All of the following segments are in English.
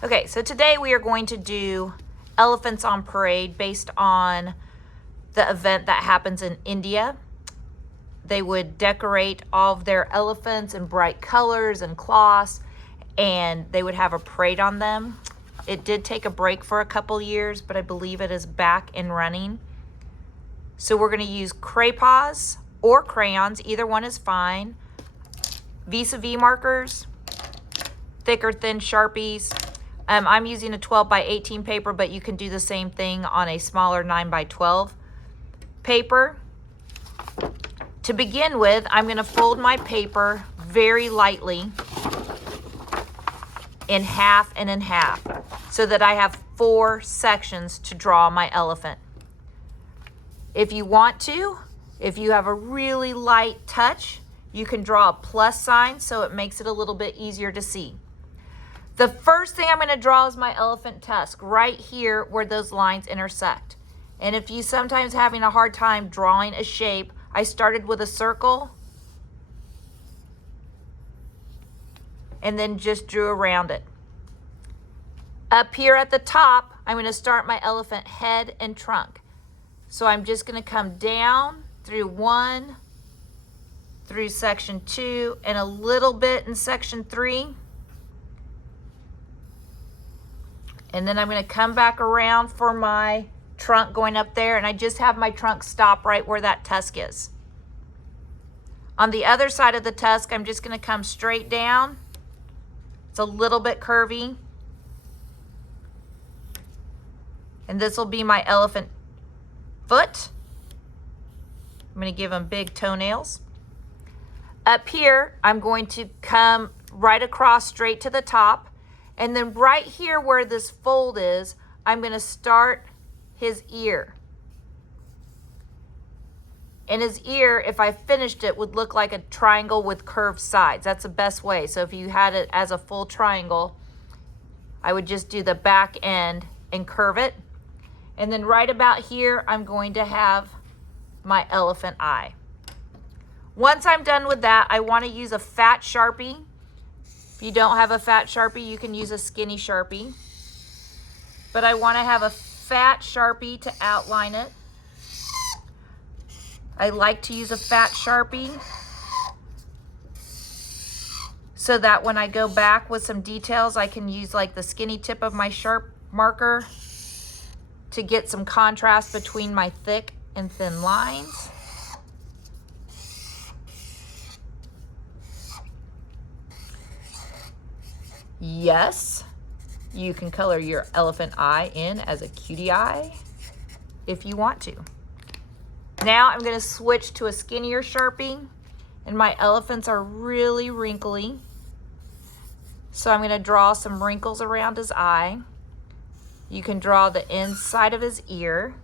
Okay, so today we are going to do Elephants on Parade based on the event that happens in India. They would decorate all of their elephants in bright colors and cloths, and they would have a parade on them. It did take a break for a couple years, but I believe it is back and running. So we're going to use Cray-Pas or crayons, either one is fine, Vis-a-vis markers, thick or thin Sharpies. I'm using a 12 by 18 paper, but you can do the same thing on a smaller 9 by 12 paper. To begin with, I'm going to fold my paper very lightly in half and in half so that I have 4 sections to draw my elephant. If you want to, if you have a really light touch, you can draw a plus sign so it makes it a little bit easier to see. The first thing I'm going to draw is my elephant tusk right here where those lines intersect. And if you sometimes having a hard time drawing a shape, I started with a circle and then just drew around it. Up here at the top, I'm going to start my elephant head and trunk. So I'm just going to come down through 1, through section 2, and a little bit in section 3. And then I'm going to come back around for my trunk going up there, and I just have my trunk stop right where that tusk is. On the other side of the tusk, I'm just going to come straight down. It's a little bit curvy. And this will be my elephant foot. I'm going to give him big toenails. Up here, I'm going to come right across straight to the top. And then right here where this fold is, I'm going to start his ear. And his ear, if I finished it, would look like a triangle with curved sides. That's the best way. So if you had it as a full triangle, I would just do the back end and curve it. And then right about here, I'm going to have my elephant eye. Once I'm done with that, I want to use a fat Sharpie. If you don't have a fat Sharpie, you can use a skinny Sharpie. But I want to have a fat Sharpie to outline it. I like to use a fat Sharpie so that when I go back with some details, I can use like the skinny tip of my sharp marker to get some contrast between my thick and thin lines. Yes, you can color your elephant eye in as a cutie eye if you want to. Now I'm going to switch to a skinnier Sharpie, and my elephants are really wrinkly. So I'm going to draw some wrinkles around his eye. You can draw the inside of his ear,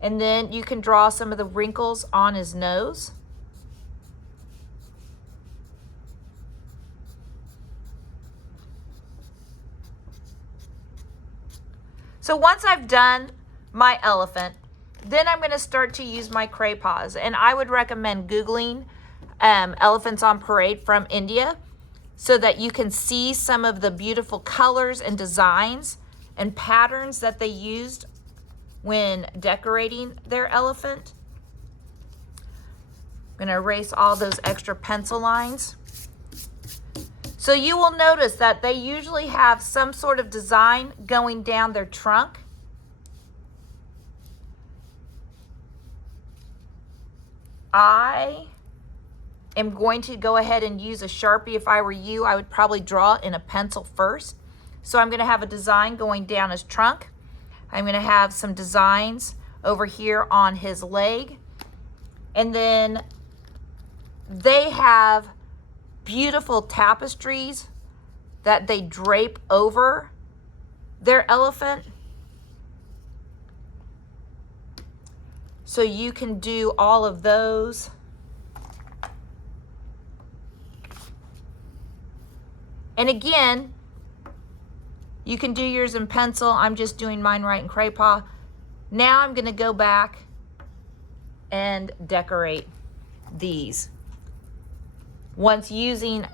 and then you can draw some of the wrinkles on his nose. So once I've done my elephant, then I'm going to start to use my Cray-Pas. And I would recommend Googling Elephants on Parade from India so that you can see some of the beautiful colors and designs and patterns that they used when decorating their elephant. I'm going to erase all those extra pencil lines. So you will notice that they usually have some sort of design going down their trunk. I am going to go ahead and use a Sharpie. If I were you, I would probably draw it in a pencil first. So I'm going to have a design going down his trunk. I'm going to have some designs over here on his leg. And then they have beautiful tapestries that they drape over their elephant. So you can do all of those. And again, you can do yours in pencil. I'm just doing mine right in Cray-Pas. Now I'm going to go back and decorate these. Once using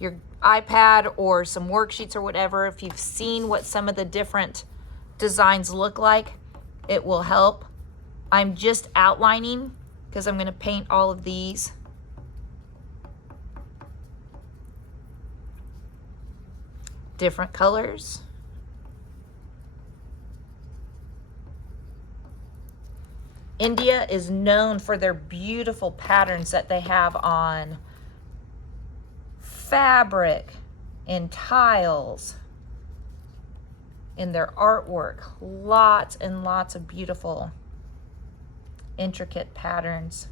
your iPad or some worksheets or whatever, if you've seen what some of the different designs look like, it will help. I'm just outlining because I'm going to paint all of these. Different colors. India is known for their beautiful patterns that they have on fabric, in tiles, in their artwork. Lots and lots of beautiful, intricate patterns.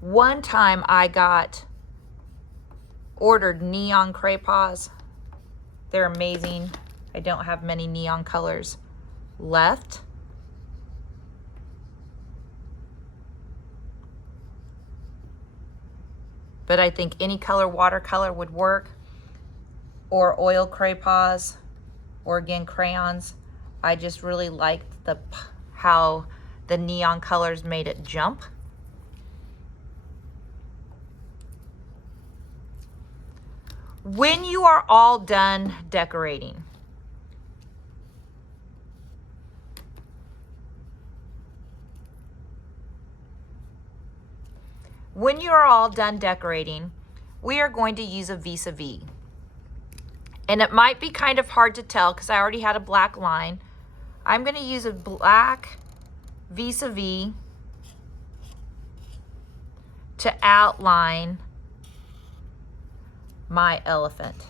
One time I ordered neon crayons. They're amazing. I don't have many neon colors left. But I think any color watercolor would work, or oil crayons, or again crayons. I just really liked how the neon colors made it jump. When you are all done decorating, we are going to use a vis-a-vis. And it might be kind of hard to tell because I already had a black line. I'm going to use a black vis-a-vis to outline my elephant.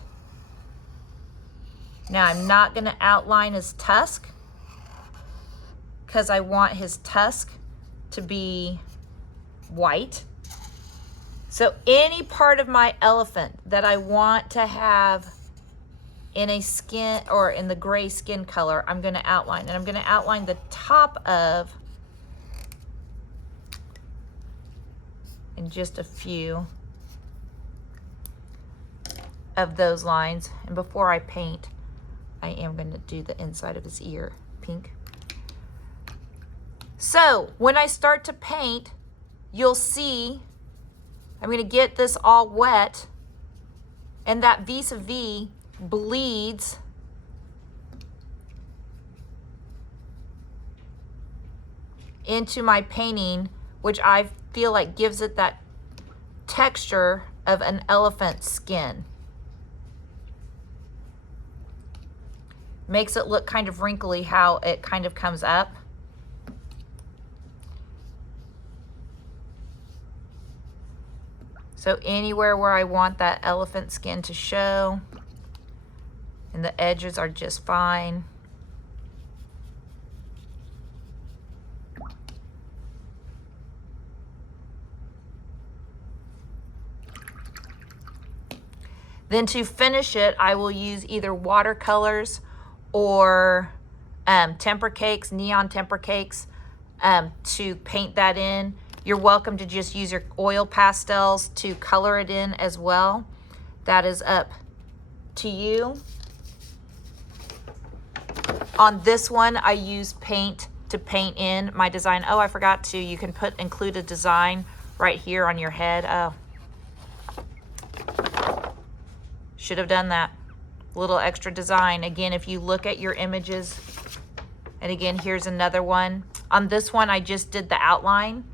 Now I'm not going to outline his tusk because I want his tusk to be white. So any part of my elephant that I want to have in a skin or in the gray skin color, I'm going to outline. And I'm going to outline the top of in just a few of those lines. And before I paint, I am going to do the inside of his ear pink. So when I start to paint, you'll see I'm going to get this all wet, and that vis-a-vis bleeds into my painting, which I feel like gives it that texture of an elephant's skin. Makes it look kind of wrinkly how it kind of comes up. So anywhere where I want that elephant skin to show, and the edges are just fine. Then to finish it, I will use either watercolors or temper cakes, neon temper cakes, to paint that in. You're welcome to just use your oil pastels to color it in as well. That is up to you. On this one, I use paint to paint in my design. Oh, I forgot to, you can include a design right here on your head. Oh, should have done that. Little extra design. Again, if you look at your images, and again, here's another one. On this one, I just did the outline.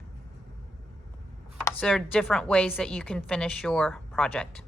So there are different ways that you can finish your project.